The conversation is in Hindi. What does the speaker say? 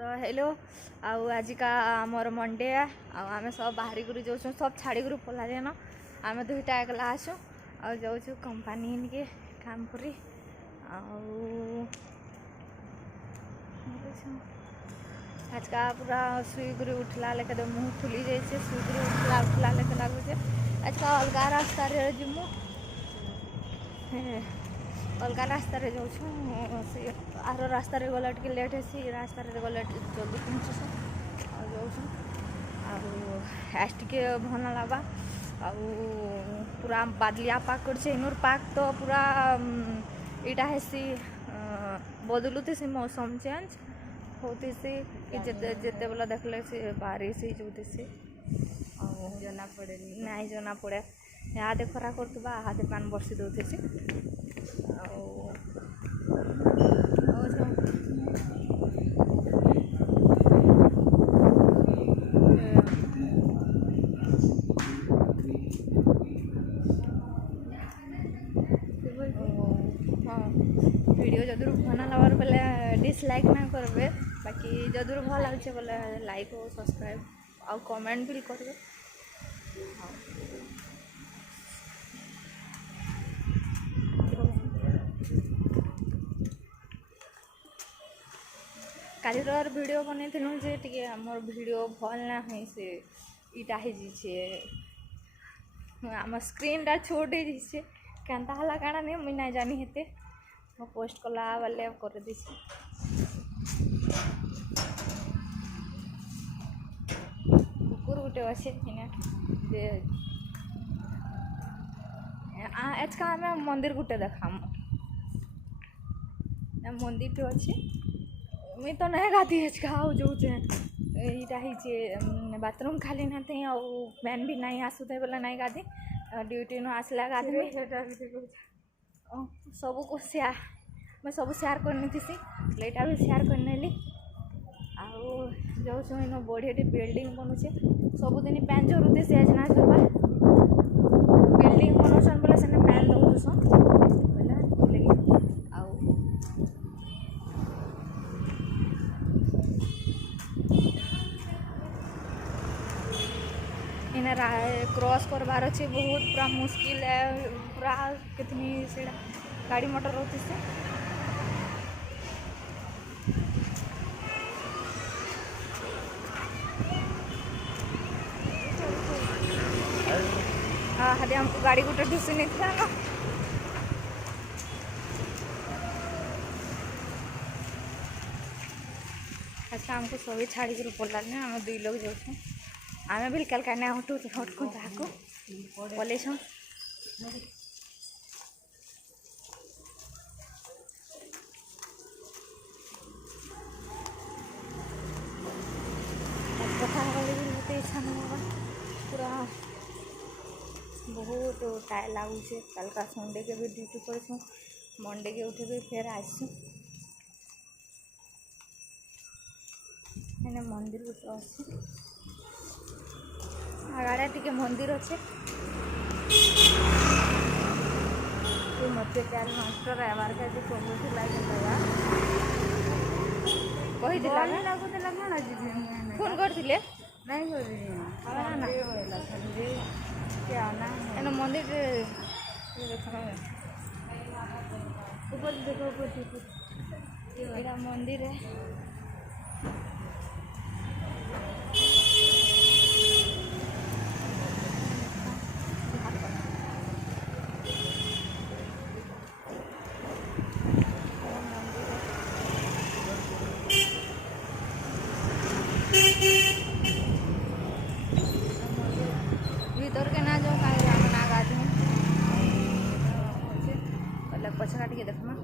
तो हेलो आज का मोर मंडे आम सब बाहरी कर जाऊँ सब छाड़ी कर पला जेन आम दुईटा एकला आसू आ जाऊँ कंपानी के काम करी आज का पूरा शुई उठला लेके मुँह फुली जाइए शुई उठला उठला लेके लगुचे आज का अलग रास्ता जीमु अलग रास्ता जाऊँ आर रास्ता गला टे लेट है रास्ता गला जल्दी पहुँचुस जाऊँ आज टे भल लगा पूरा बादलिया पाक कर पाक तो पूरा इटा हेसी बदलुती सी मौसम चेंज होती सी जिते बेला देखले से बारिश होती जना पड़े नहीं जना पड़े हाथे खरा करतुबा हाथे पान बर्षी दौथे वीडियो जदूर भल लगे बोले डिसलाइक ना करबे बाकी जदूर भल लगे बोले लाइक और सब्सक्राइब और कमेंट भी करबे। काली वीडियो बनई जे टे आमर वीडियो भल ना है से इटा आम स्क्रीन टा छोट हो केनता हला काना नहीं मुझे ना जानी हेते मो पोस्ट कला वाले कर दी कुकुर गोटे अच्छे आज का आम मंदिर गोटे देखाम मंदिर टे अच्छे मुई तो नहीं गाती आज का जो यहाँ बाथरूम खाली ना थे मैन भी नहीं आसुते बोले नहीं गाधी ड्यूटी न आसला गाधी सब को शेयर मैं सब शेयर करनी थी लेटा भी शेयर करनेली जो इन बढ़िया बिल्डिंग बनुचे सबुदिन पैन जरूरते से आज ना झरवा बिल्डिंग बनाऊन बोले से पैन दौसन इन्हें क्रॉस करवार अच्छे बहुत पूरा मुश्किल है पूरा कितनी से गाड़ी मोटर होती से हाँ हाँ हमको गाड़ी गोटे ढूसी नहीं था ना अच्छा हमको सभी छाड़ी कर पड़ा ना आम दुई लोग जाऊँ आम भी कल कहना हटू हटकू जाकू बोले कथा मत इच्छा ना पूरा बहुत टायर लगुचे कल का संडे के भी ड्यूटी कर मंडे के उठे भी फिर आसू मंदिर गोटे अच्छे आगाड़े टे मंदिर अच्छे मत प्यार मास्टर आवार का जो कहूला फोन करते मंदिर देखो मंदिर है भीतर के ना जाओ कहीं ना गाधी पछा टे देखमा।